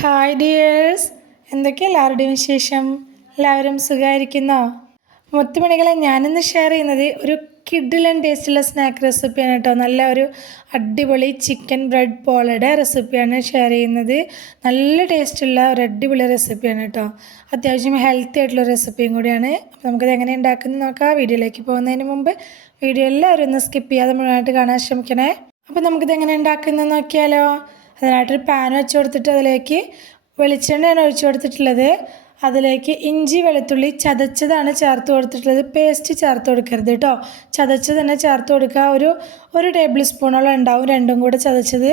Hi dears എന്തൊക്കെ എല്ലാവരുടെയും വിശേഷം? എല്ലാവരും സുഖമായിരിക്കുന്നോ? മുത്തുമണികളെ ഞാനിന്ന് ഷെയർ ചെയ്യുന്നത് ഒരു കിഡിലൻ ടേസ്റ്റുള്ള സ്നാക്ക് റെസിപ്പിയാണ് കേട്ടോ. നല്ല ഒരു അടിപൊളി ചിക്കൻ ബ്രെഡ് പോളയുടെ റെസിപ്പിയാണ് ഷെയർ ചെയ്യുന്നത്. നല്ല ടേസ്റ്റുള്ള ഒരു അടിപൊളി റെസിപ്പിയാണ് കേട്ടോ. അത്യാവശ്യം ഹെൽത്തി ആയിട്ടുള്ള റെസിപ്പിയും കൂടിയാണ്. അപ്പോൾ നമുക്കത് എങ്ങനെ ഉണ്ടാക്കുന്നത് നോക്കാം. വീഡിയോയിലേക്ക് പോകുന്നതിന് മുമ്പ് വീഡിയോ എല്ലാവരും ഒന്ന് സ്കിപ്പ് ചെയ്യാതെ മുഴുവനായിട്ട് കാണാൻ ശ്രമിക്കണേ. അപ്പോൾ നമുക്കിത് എങ്ങനെ ഉണ്ടാക്കുന്നത് നോക്കിയാലോ. അതിനായിട്ടൊരു പാൻ വെച്ച് കൊടുത്തിട്ട് അതിലേക്ക് വെളിച്ചെണ്ണയാണ് ഒഴിച്ചു കൊടുത്തിട്ടുള്ളത്. അതിലേക്ക് ഇഞ്ചി വെളുത്തുള്ളി ചതച്ചതാണ് ചേർത്ത് കൊടുത്തിട്ടുള്ളത്. പേസ്റ്റ് ചേർത്ത് കൊടുക്കരുത് കേട്ടോ ചതച്ച് തന്നെ ചേർത്ത് കൊടുക്കുക. ഒരു ഒരു ടേബിൾ സ്പൂണോളം ഉണ്ടാവും. രണ്ടും കൂടെ ചതച്ചത്.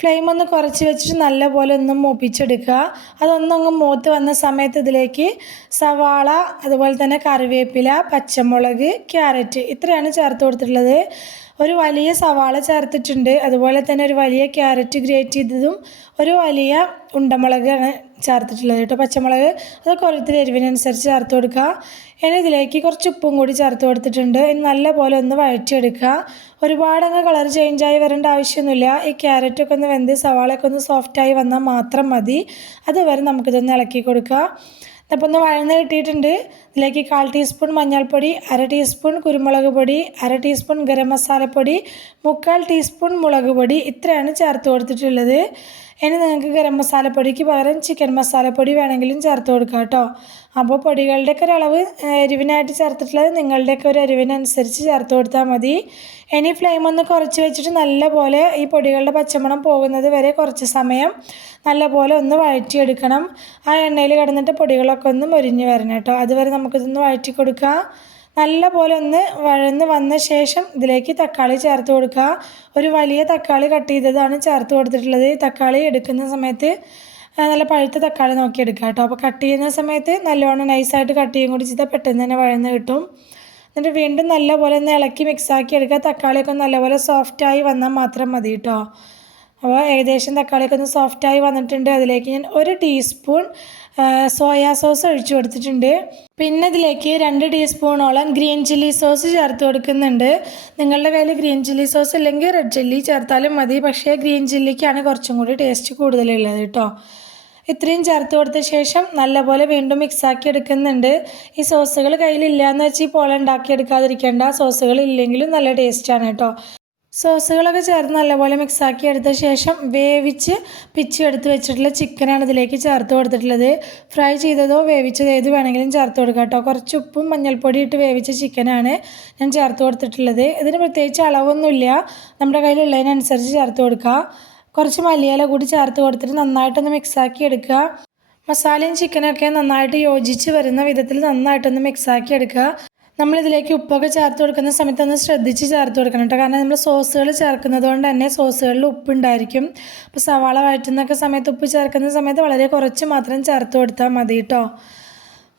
ഫ്ലെയിം ഒന്ന് കുറച്ച് വെച്ചിട്ട് നല്ലപോലെ ഒന്ന് മൂപ്പിച്ചെടുക്കുക. അതൊന്നങ്ങ് മൂത്ത് വന്ന സമയത്ത് ഇതിലേക്ക് സവാള അതുപോലെ തന്നെ കറിവേപ്പില പച്ചമുളക് ക്യാരറ്റ് ഇത്രയാണ് ചേർത്ത് കൊടുത്തിട്ടുള്ളത്. ഒരു വലിയ സവാള ചേർത്തിട്ടുണ്ട്. അതുപോലെ തന്നെ ഒരു വലിയ ക്യാരറ്റ് ഗ്രേറ്റ് ചെയ്തതും ഒരു വലിയ ഉണ്ടമുളകാണ് ചേർത്തിട്ടുള്ളത് കേട്ടോ. പച്ചമുളക് അതൊക്കെ ഓരോരുത്തർ എരിവിനനുസരിച്ച് ചേർത്ത് കൊടുക്കുക. ഇനി ഇതിലേക്ക് കുറച്ച് ഉപ്പും കൂടി ചേർത്ത് കൊടുത്തിട്ടുണ്ട്. ഇനി നല്ലപോലെ ഒന്ന് വഴറ്റിയെടുക്കുക. ഒരുപാട് അങ്ങ് കളർ ചേഞ്ചായി വരേണ്ട ആവശ്യമൊന്നുമില്ല. ഈ ക്യാരറ്റൊക്കെ ഒന്ന് വെന്ത് സവാളയൊക്കെ ഒന്ന് സോഫ്റ്റായി വന്നാൽ മാത്രം മതി. അതുവരെ നമുക്കിതൊന്ന് ഇളക്കി കൊടുക്കുക. അപ്പോൾ ഒന്ന് വഴന്ന് കിട്ടിയിട്ടുണ്ട്. ഇതിലേക്ക് കാൽ ടീസ്പൂൺ മഞ്ഞൾപ്പൊടി അര ടീസ്പൂൺ കുരുമുളക് പൊടി അര ടീസ്പൂൺ ഗരം മസാലപ്പൊടി മുക്കാൽ ടീസ്പൂൺ മുളക് പൊടി ഇത്രയാണ് ചേർത്ത് കൊടുത്തിട്ടുള്ളത്. ഇനി നിങ്ങൾക്ക് ഗരം മസാലപ്പൊടിക്ക് പകരം ചിക്കൻ മസാലപ്പൊടി വേണമെങ്കിലും ചേർത്ത് കൊടുക്കാം കേട്ടോ. അപ്പോൾ പൊടികളുടെയൊക്കെ അളവ് എരിവിനായിട്ട് ചേർത്തിട്ടുള്ളത് നിങ്ങളുടെയൊക്കെ ഒരു അരിവിനനുസരിച്ച് ചേർത്ത് കൊടുത്താൽ മതി. ഇനി ഫ്ലെയിം ഒന്ന് കുറച്ച് വെച്ചിട്ട് നല്ലപോലെ ഈ പൊടികളുടെ പച്ചമണം പോകുന്നത് വരെ കുറച്ച് സമയം നല്ലപോലെ ഒന്ന് വഴറ്റിയെടുക്കണം. ആ എണ്ണയിൽ കിടന്നിട്ട് പൊടികളൊക്കെ ഒന്ന് മൊരിഞ്ഞ് വരണം കേട്ടോ. അതുവരെ നമുക്കിതൊന്ന് വഴറ്റി കൊടുക്കാം നല്ല പോലെ ഒന്ന് വഴന്ന് വന്ന ശേഷം ഇതിലേക്ക് തക്കാളി ചേർത്ത് കൊടുക്കുക. ഒരു വലിയ തക്കാളി കട്ട് ചെയ്തതാണ് ചേർത്ത് കൊടുത്തിട്ടുള്ളത്. തക്കാളി എടുക്കുന്ന സമയത്ത് നല്ല പഴുത്ത തക്കാളി നോക്കി എടുക്കുക കേട്ടോ. അപ്പോൾ കട്ട് ചെയ്യുന്ന സമയത്ത് നല്ലോണം നൈസായിട്ട് കട്ട് ചെയ്യും കൂടി ചെയ്താൽ പെട്ടെന്ന് തന്നെ വഴന്ന് കിട്ടും. എന്നിട്ട് വീണ്ടും നല്ലപോലെ ഒന്ന് ഇളക്കി മിക്സാക്കി എടുക്കുക. തക്കാളിയൊക്കെ നല്ലപോലെ സോഫ്റ്റായി വന്നാൽ മാത്രം മതി കേട്ടോ. അപ്പോൾ ഏകദേശം തക്കാളിയൊക്കെ ഒന്ന് സോഫ്റ്റായി വന്നിട്ടുണ്ട്. അതിലേക്ക് ഞാൻ ഒരു ടീസ്പൂൺ സോയാ സോസ് ഒഴിച്ചു കൊടുത്തിട്ടുണ്ട്. പിന്നെ ഇതിലേക്ക് രണ്ട് ടീസ്പൂണോളം ഗ്രീൻ ചില്ലി സോസ് ചേർത്ത് കൊടുക്കുന്നുണ്ട്. നിങ്ങളുടെ കയ്യിൽ ഗ്രീൻ ചില്ലി സോസ് ഇല്ലെങ്കിൽ റെഡ് ചില്ലി ചേർത്താലും മതി. പക്ഷേ ഗ്രീൻ ചില്ലിക്കാണ് കുറച്ചും കൂടി ടേസ്റ്റ് കൂടുതലുള്ളത് കേട്ടോ. ഇത്രയും ചേർത്ത് കൊടുത്ത ശേഷം നല്ലപോലെ വീണ്ടും മിക്സാക്കി എടുക്കുന്നുണ്ട്. ഈ സോസുകൾ കയ്യിലില്ല എന്ന് വെച്ച് ഈ പോലെ ഉണ്ടാക്കിയെടുക്കാതിരിക്കേണ്ട സോസുകൾ ഇല്ലെങ്കിലും നല്ല ടേസ്റ്റാണ് കേട്ടോ. സോസുകളൊക്കെ ചേർത്ത് നല്ലപോലെ മിക്സാക്കി എടുത്ത ശേഷം വേവിച്ച് പിച്ചി എടുത്ത് വെച്ചിട്ടുള്ള ചിക്കനാണ് ഇതിലേക്ക് ചേർത്ത് കൊടുത്തിട്ടുള്ളത്. ഫ്രൈ ചെയ്തതോ വേവിച്ചതോ ഏത് വേണമെങ്കിലും ചേർത്ത് കൊടുക്കാം കേട്ടോ. കുറച്ച് ഉപ്പും മഞ്ഞൾപ്പൊടി ഇട്ട് വേവിച്ച ചിക്കനാണ് ഞാൻ ചേർത്ത് കൊടുത്തിട്ടുള്ളത്. ഇതിന് പ്രത്യേകിച്ച് അളവൊന്നുമില്ല. നമ്മുടെ കയ്യിലുള്ളതിനനുസരിച്ച് ചേർത്ത് കൊടുക്കുക കുറച്ച് മല്ലിയില കൂടി ചേർത്ത് കൊടുത്തിട്ട് നന്നായിട്ടൊന്ന് മിക്സാക്കി എടുക്കുക. മസാലയും ചിക്കനൊക്കെ നന്നായിട്ട് യോജിച്ച് വരുന്ന വിധത്തിൽ നന്നായിട്ടൊന്ന് മിക്സാക്കി എടുക്കുക. നമ്മളിതിലേക്ക് ഉപ്പൊക്കെ ചേർത്ത് കൊടുക്കുന്ന സമയത്ത് ഒന്ന് ശ്രദ്ധിച്ച് ചേർത്ത് കൊടുക്കണം കേട്ടോ. കാരണം നമ്മൾ സോസുകൾ ചേർക്കുന്നത് കൊണ്ട് തന്നെ സോസുകളിൽ ഉപ്പുണ്ടായിരിക്കും. അപ്പോൾ സവാള വഴറ്റുന്നൊക്കെ സമയത്ത് ഉപ്പ് ചേർക്കുന്ന സമയത്ത് വളരെ കുറച്ച് മാത്രം ചേർത്ത് കൊടുത്താൽ മതി കേട്ടോ.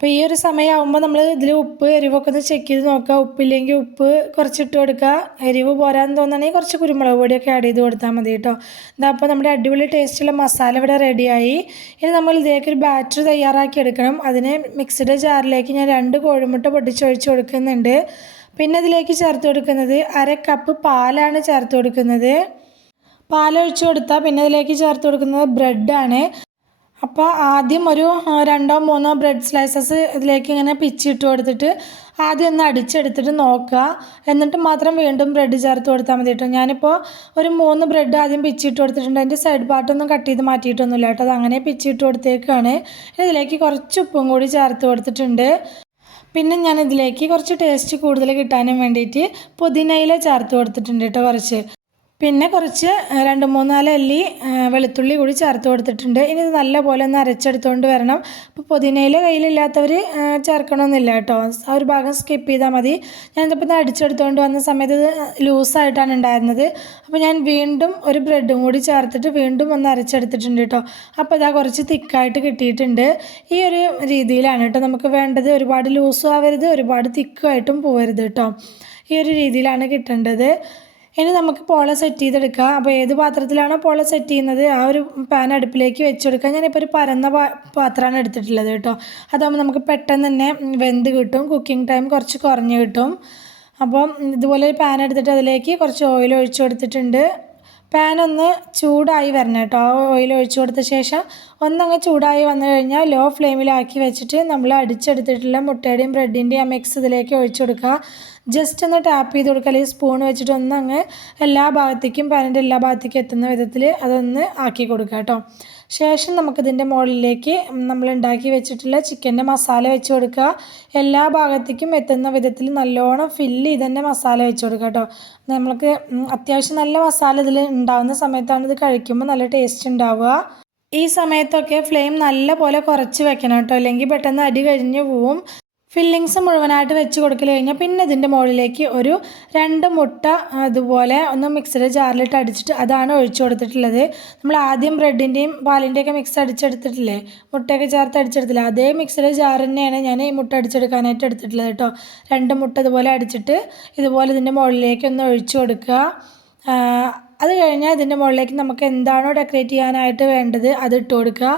അപ്പോൾ ഈ ഒരു സമയമാകുമ്പോൾ നമ്മൾ ഇതിൽ ഉപ്പ് എരിവൊക്കെ ഒന്ന് ചെക്ക് ചെയ്ത് നോക്കുക ഉപ്പില്ലെങ്കിൽ ഉപ്പ് കുറച്ചിട്ട് കൊടുക്കുക എരിവ് പോരാന്ന് തോന്നുകയാണെങ്കിൽ കുറച്ച് കുരുമുളക് പൊടിയൊക്കെ ആഡ് ചെയ്ത് കൊടുത്താൽ മതി കേട്ടോ അപ്പോൾ നമ്മുടെ അടിപൊളി ടേസ്റ്റുള്ള മസാല ഇവിടെ റെഡിയായി ഇനി നമ്മൾ ഇതിലേക്ക് ഒരു ബാറ്റർ തയ്യാറാക്കി എടുക്കണം. അതിന് മിക്സിയുടെ ജാറിലേക്ക് ഞാൻ രണ്ട് കോഴിമുട്ട പൊട്ടിച്ചൊഴിച്ച് കൊടുക്കുന്നുണ്ട്. പിന്നെ ഇതിലേക്ക് ചേർത്ത് കൊടുക്കുന്നത് അര കപ്പ് പാലാണ് ചേർത്ത് കൊടുക്കുന്നത്. പാലൊഴിച്ച് കൊടുത്താൽ പിന്നെ ഇതിലേക്ക് ചേർത്ത് കൊടുക്കുന്നത് ബ്രെഡാണ് അപ്പോൾ ആദ്യം ഒരു രണ്ടോ മൂന്നോ ബ്രെഡ് സ്ലൈസസ് ഇതിലേക്ക് ഇങ്ങനെ പിച്ചിട്ട് കൊടുത്തിട്ട് ആദ്യം ഒന്ന് അടിച്ചെടുത്തിട്ട് നോക്കുക. എന്നിട്ട് മാത്രം വീണ്ടും ബ്രെഡ് ചേർത്ത് കൊടുത്താൽ മതി കേട്ടോ. ഞാനിപ്പോൾ ഒരു മൂന്ന് ബ്രെഡ് ആദ്യം പിച്ചിട്ട് കൊടുത്തിട്ടുണ്ട്. അതിന്റെ സൈഡ് പാർട്ടൊന്നും കട്ട് ചെയ്ത് മാറ്റിയിട്ടൊന്നുമില്ല കേട്ടോ. അത് അങ്ങനെ പിച്ചിട്ട് കൊടുത്തേക്കാണ്. ഇതിലേക്ക് കുറച്ച് ഉപ്പും കൂടി ചേർത്ത് കൊടുത്തിട്ടുണ്ട്. പിന്നെ ഞാൻ ഇതിലേക്ക് കുറച്ച് ടേസ്റ്റ് കൂടുതൽ കിട്ടാനും വേണ്ടിയിട്ട് പുതിനയില ചേർത്ത് കൊടുത്തിട്ടുണ്ട് കേട്ടോ കുറച്ച്. പിന്നെ കുറച്ച് രണ്ട് മൂന്നാൽ അല്ലി വെളുത്തുള്ളി കൂടി ചേർത്ത് കൊടുത്തിട്ടുണ്ട്. ഇനി ഇത് നല്ലപോലെ ഒന്ന് അരച്ചെടുത്തുകൊണ്ട് വരണം. അപ്പോൾ പുതിനയില കയ്യിലില്ലാത്തവർ ചേർക്കണമെന്നില്ല കേട്ടോ. ആ ഒരു ഭാഗം സ്കിപ്പ് ചെയ്താൽ മതി. ഞാനിതിപ്പോൾ ഇത് അടിച്ചെടുത്തുകൊണ്ട് വന്ന സമയത്ത് ഇത് ലൂസായിട്ടാണ് ഉണ്ടായിരുന്നത് അപ്പോൾ ഞാൻ വീണ്ടും ഒരു ബ്രെഡും കൂടി ചേർത്തിട്ട് വീണ്ടും ഒന്ന് അരച്ചെടുത്തിട്ടുണ്ട് കേട്ടോ. അപ്പോൾ ഇതാ കുറച്ച് തിക്കായിട്ട് കിട്ടിയിട്ടുണ്ട്. ഈ ഒരു രീതിയിലാണ് കേട്ടോ നമുക്ക് വേണ്ടത്. ഒരുപാട് ലൂസും ആവരുത് ഒരുപാട് തിക്കുമായിട്ടും പോകരുത് കേട്ടോ. ഈ ഒരു രീതിയിലാണ് കിട്ടേണ്ടത്. ഇനി നമുക്ക് പോള സെറ്റ് ചെയ്തെടുക്കാം. അപ്പോൾ ഏത് പാത്രത്തിലാണോ പോള സെറ്റ് ചെയ്യുന്നത് ആ ഒരു പാൻ അടുപ്പിലേക്ക് വെച്ചെടുക്കാം. ഞാനിപ്പോൾ ഒരു പരന്ന പാത്രമാണ് എടുത്തിട്ടുള്ളത് കേട്ടോ. അതാകുമ്പോൾ നമുക്ക് പെട്ടെന്ന് തന്നെ വെന്ത് കിട്ടും കുക്കിംഗ് ടൈം കുറച്ച് കുറഞ്ഞ് കിട്ടും. അപ്പം ഇതുപോലെ ഒരു പാൻ എടുത്തിട്ട് അതിലേക്ക് കുറച്ച് ഓയിൽ ഒഴിച്ചു കൊടുത്തിട്ടുണ്ട്. പാൻ ഒന്ന് ചൂടായി വരണം കേട്ടോ. ഓയിൽ ഒഴിച്ചു കൊടുത്ത ശേഷം ഒന്നങ്ങ് ചൂടായി വന്നു കഴിഞ്ഞാൽ ലോ ഫ്ലെയിമിലാക്കി വെച്ചിട്ട് നമ്മൾ അടിച്ചെടുത്തിട്ടുള്ള മുട്ടയുടെയും ബ്രെഡിന്റെയും ആ മിക്സ് ഇതിലേക്ക് ഒഴിച്ചു കൊടുക്കുക. ജസ്റ്റ് ഒന്ന് ടാപ്പ് ചെയ്ത് കൊടുക്കുക അല്ലെങ്കിൽ സ്പൂൺ വെച്ചിട്ട് ഒന്ന് അങ്ങ് എല്ലാ ഭാഗത്തേക്കും പാനിന്റെ എല്ലാ ഭാഗത്തേക്കും എത്തുന്ന വിധത്തിൽ അതൊന്ന് ആക്കി കൊടുക്കുക കേട്ടോ. ശേഷം നമുക്കിതിന്റെ മുകളിലേക്ക് നമ്മൾ ഉണ്ടാക്കി വെച്ചിട്ടുള്ള ചിക്കന്റെ മസാല വെച്ച് കൊടുക്കുക. എല്ലാ ഭാഗത്തേക്കും എത്തുന്ന വിധത്തിൽ നല്ലോണം ഫില്ല് ചെയ്ത് തന്നെ മസാല വെച്ച് കൊടുക്കുക കേട്ടോ. നമ്മൾക്ക് അത്യാവശ്യം നല്ല മസാല ഇതിൽ ഉണ്ടാകുന്ന സമയത്താണ് ഇത് കഴിക്കുമ്പോൾ നല്ല ടേസ്റ്റ് ഉണ്ടാവുക. ഈ സമയത്തൊക്കെ ഫ്ലെയിം നല്ല പോലെ കുറച്ച് വെക്കണം കേട്ടോ. അല്ലെങ്കിൽ പെട്ടെന്ന് അടി കഴിഞ്ഞ് പോവും. ഫില്ലിങ്സ് മുഴുവനായിട്ട് വെച്ച് കൊടുക്കൽ കഴിഞ്ഞാൽ പിന്നെ ഇതിന്റെ മുകളിലേക്ക് ഒരു രണ്ട് മുട്ട അതുപോലെ ഒന്ന് മിക്സിയുടെ ജാറിലിട്ട് അടിച്ചിട്ട് അതാണ് ഒഴിച്ചു കൊടുത്തിട്ടുള്ളത്. നമ്മൾ ആദ്യം ബ്രെഡിന്റെയും പാലിന്റെയൊക്കെ മിക്സ് അടിച്ചെടുത്തിട്ടില്ലേ? മുട്ടയൊക്കെ ചേർത്ത് അടിച്ചെടുത്തില്ല? അതേ മിക്സിയുടെ ജാർ തന്നെയാണ് ഞാൻ ഈ മുട്ട അടിച്ചെടുക്കാനായിട്ട് എടുത്തിട്ടുള്ളത് കേട്ടോ. രണ്ട് മുട്ട ഇതുപോലെ അടിച്ചിട്ട് ഇതുപോലെ ഇതിന്റെ മുകളിലേക്ക് ഒന്ന് ഒഴിച്ചു കൊടുക്കുക. അത് കഴിഞ്ഞാൽ ഇതിന്റെ മുകളിലേക്ക് നമുക്ക് എന്താണോ ഡെക്കറേറ്റ് ചെയ്യാനായിട്ട് വേണ്ടത് അത് ഇട്ട് കൊടുക്കുക.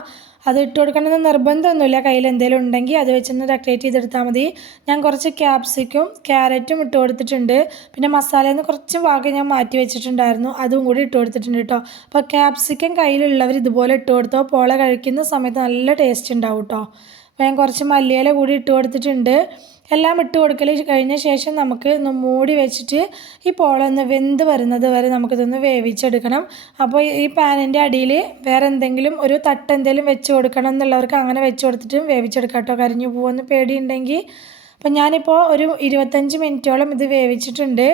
അത് ഇട്ട് കൊടുക്കണമെന്ന് നിർബന്ധമൊന്നുമില്ല. കയ്യിൽ എന്തെങ്കിലും ഉണ്ടെങ്കിൽ അത് വെച്ചൊന്ന് ഡെക്കറേറ്റ് ചെയ്തെടുത്താൽ മതി. ഞാൻ കുറച്ച് ക്യാപ്സിക്കും ക്യാരറ്റും ഇട്ട് കൊടുത്തിട്ടുണ്ട്. പിന്നെ മസാലയിൽ നിന്ന് കുറച്ച് ഭാഗം ഞാൻ മാറ്റി വെച്ചിട്ടുണ്ടായിരുന്നു. അതും കൂടി ഇട്ട് കൊടുത്തിട്ടുണ്ട് കേട്ടോ. അപ്പോൾ ക്യാപ്സിക്കം കയ്യിലുള്ളവർ ഇതുപോലെ ഇട്ട് കൊടുത്തോ? പോള കഴിക്കുന്ന സമയത്ത് നല്ല ടേസ്റ്റ് ഉണ്ടാവും കേട്ടോ. അപ്പോൾ ഞാൻ കുറച്ച് മല്ലിയില കൂടി ഇട്ട് കൊടുത്തിട്ടുണ്ട്. എല്ലാം ഇട്ട് കൊടുക്കൽ കഴിഞ്ഞ ശേഷം നമുക്ക് ഒന്ന് മൂടി വെച്ചിട്ട് ഈ പോളൊന്ന് വെന്ത് വരുന്നത് വരെ നമുക്കിതൊന്ന് വേവിച്ചെടുക്കണം. അപ്പോൾ ഈ പാനിന്റെ അടിയിൽ വേറെ എന്തെങ്കിലും ഒരു തട്ട് എന്തെങ്കിലും വെച്ച് കൊടുക്കണം എന്നുള്ളവർക്ക് അങ്ങനെ വെച്ച് കൊടുത്തിട്ടും വേവിച്ചെടുക്കാം കേട്ടോ. കരിഞ്ഞു പോകുമെന്ന് പേടിയുണ്ടെങ്കിൽ അപ്പോൾ ഞാനിപ്പോൾ ഒരു ഇരുപത്തഞ്ച് മിനിറ്റോളം ഇത് വേവിച്ചിട്ടുണ്ട്.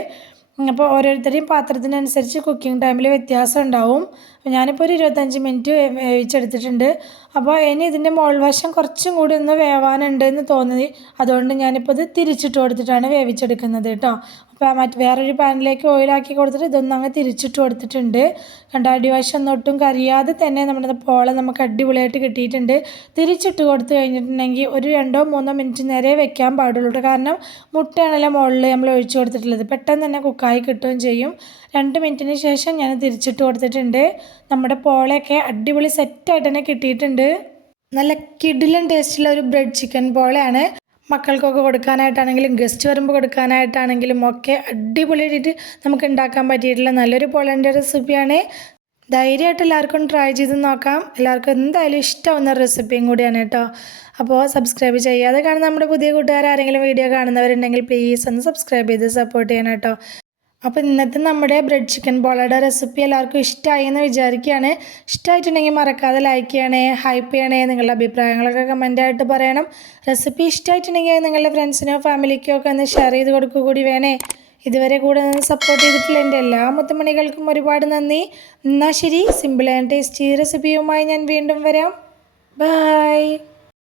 അപ്പോൾ ഓരോരുത്തരുടെയും പാത്രത്തിനനുസരിച്ച് കുക്കിംഗ് ടൈമിൽ വ്യത്യാസം ഉണ്ടാവും. അപ്പോൾ ഞാനിപ്പോൾ ഒരു ഇരുപത്തഞ്ച് മിനിറ്റ് വേവിച്ചെടുത്തിട്ടുണ്ട്. അപ്പോൾ ഇനി ഇതിന്റെ മുകൾവശം കുറച്ചും കൂടി ഒന്ന് വേവാനുണ്ട് എന്ന് തോന്നി അതുകൊണ്ട് ഞാനിപ്പോൾ ഇത് തിരിച്ചിട്ട് കൊടുത്തിട്ടാണ് വേവിച്ചെടുക്കുന്നത് കേട്ടോ. അപ്പോൾ മറ്റ് വേറൊരു പാനിലേക്ക് ഓയിലാക്കി കൊടുത്തിട്ട് ഇതൊന്നും അങ്ങ് തിരിച്ചിട്ട് കൊടുത്തിട്ടുണ്ട്. കണ്ട അടിവശം ഒട്ടും കരിയാതെ തന്നെ നമ്മുടെ പോളെ നമുക്ക് അടിപൊളിയായിട്ട് കിട്ടിയിട്ടുണ്ട്. തിരിച്ചിട്ട് കൊടുത്തു കഴിഞ്ഞിട്ടുണ്ടെങ്കിൽ ഒരു രണ്ടോ മൂന്നോ മിനിറ്റ് നേരെ വെക്കാൻ പാടുള്ളൂ കാരണം മുട്ടയാണല്ലോ മുകളിൽ നമ്മൾ ഒഴിച്ചു കൊടുത്തിട്ടുള്ളത്. പെട്ടെന്ന് തന്നെ കുക്കായി കിട്ടുകയും ചെയ്യും. രണ്ട് മിനിറ്റിന് ശേഷം ഞാൻ തിരിച്ചിട്ട് കൊടുത്തിട്ടുണ്ട്. നമ്മുടെ പോളയൊക്കെ അടിപൊളി സെറ്റായിട്ട് തന്നെ കിട്ടിയിട്ടുണ്ട്. നല്ല കിഡിലൻ ടേസ്റ്റുള്ള ഒരു ബ്രെഡ് ചിക്കൻ പോളയാണ്. മക്കൾക്കൊക്കെ കൊടുക്കാനായിട്ടാണെങ്കിലും ഗസ്റ്റ് വരുമ്പോൾ കൊടുക്കാനായിട്ടാണെങ്കിലും ഒക്കെ അടിപൊളിയായിട്ട് നമുക്ക് ഉണ്ടാക്കാൻ പറ്റിയിട്ടുള്ള നല്ലൊരു പോളന്റെ റെസിപ്പിയാണ് ധൈര്യമായിട്ട് എല്ലാവർക്കും ട്രൈ ചെയ്ത് നോക്കാം. എല്ലാവർക്കും എന്തായാലും ഇഷ്ടമാവുന്ന റെസിപ്പിയും കൂടിയാണ് കേട്ടോ. അപ്പോൾ സബ്സ്ക്രൈബ് ചെയ്യാതെ കാണുന്ന നമ്മുടെ പുതിയ കൂട്ടുകാർ ആരെങ്കിലും വീഡിയോ കാണുന്നവരുണ്ടെങ്കിൽ പ്ലീസ് ഒന്ന് സബ്സ്ക്രൈബ് ചെയ്ത് സപ്പോർട്ട് ചെയ്യണം കേട്ടോ. അപ്പോൾ ഇന്നത്തെ നമ്മുടെ ബ്രെഡ് ചിക്കൻ ബോളയുടെ റെസിപ്പി എല്ലാവർക്കും ഇഷ്ടമായി എന്ന് വിചാരിക്കുകയാണ്. ഇഷ്ടമായിട്ടുണ്ടെങ്കിൽ മറക്കാതെ ലൈക്ക് ചെയ്യണേ ഹൈപ്പ് ചെയ്യണേ നിങ്ങളുടെ അഭിപ്രായങ്ങളൊക്കെ കമന്റായിട്ട് പറയണം. റെസിപ്പി ഇഷ്ടമായിട്ടുണ്ടെങ്കിൽ നിങ്ങളുടെ ഫ്രണ്ട്സിനോ ഫാമിലിക്കോ ഒക്കെ ഒന്ന് ഷെയർ ചെയ്ത് കൊടുക്കുക കൂടി വേണേ. ഇതുവരെ കൂടെ നിന്ന് സപ്പോർട്ട് ചെയ്തിട്ടുള്ള എന്റെ എല്ലാ മുത്തമണികൾക്കും ഒരുപാട് നന്ദി. എന്നാൽ ശരി സിമ്പിൾ ആൻഡ് ടേസ്റ്റി റെസിപ്പിയുമായി ഞാൻ വീണ്ടും വരാം. ബൈ